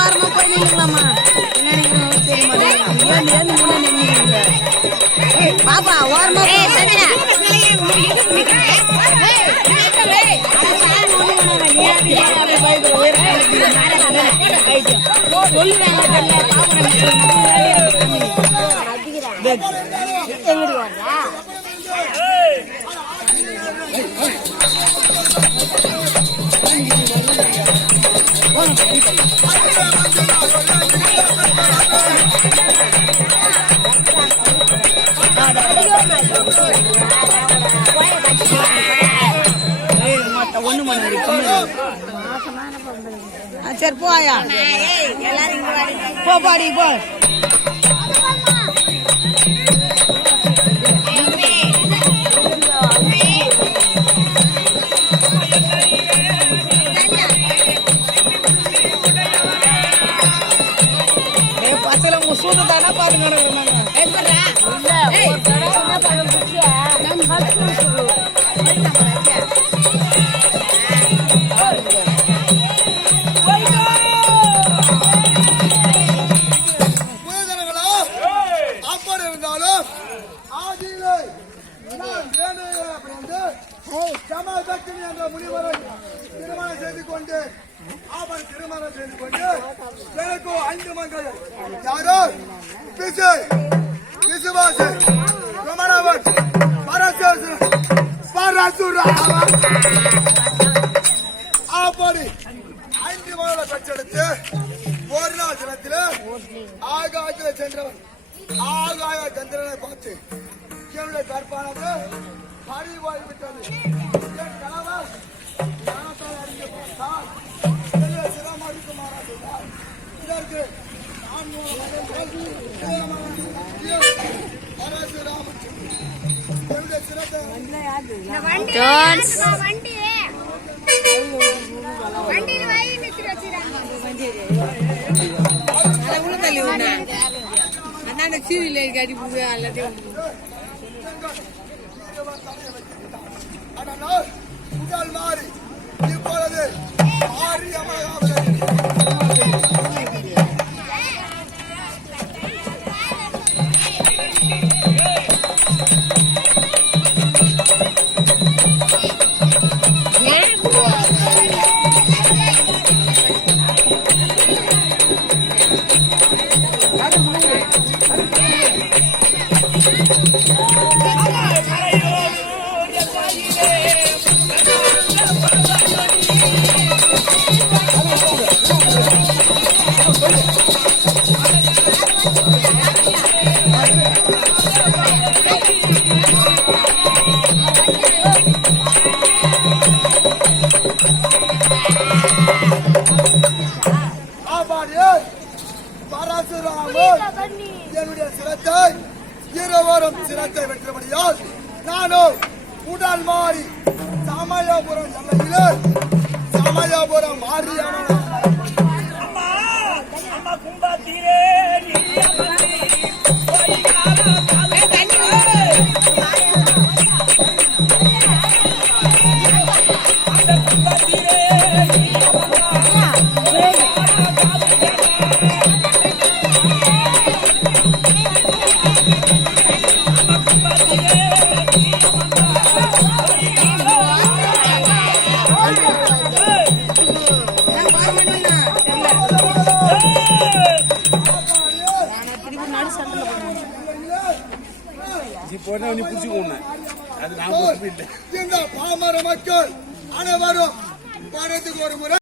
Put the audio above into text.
ஓரமா போய் நின்னுக்கலாமா? பாப்பா ஓரமா சரி போயா போ பாடி போ. பசல சூடு தானே பாருங்க. திருமணம் செய்து கொண்டு எனக்கு 5 மகள். யாரோ பிசுவாசு ரமணவன் அப்படி 5 மகளை பெற்றெடுத்து ஒரு நாள் தினத்தில் ஆகாயத்தில் சென்றவன் ஆகாய சந்திரனை பார்த்து என்னுடைய கற்பானது பறிவாய் விட்டது. என் கணவர் ஞானத்தால் அறிந்து பார்த்தால் சிரமடிக்கு மாறாது. இதற்கு முதல் மாறி இப்பொழுது என்னுடைய சிரத்தை இருவரும் சிரத்தை வெற்றபடியால் நானும் உடல் மாறி சமயபுரம் எல்லையிலே சமயபுரம் மாறியான பாமர மக்கள் அனைவரும் ஒரு முறை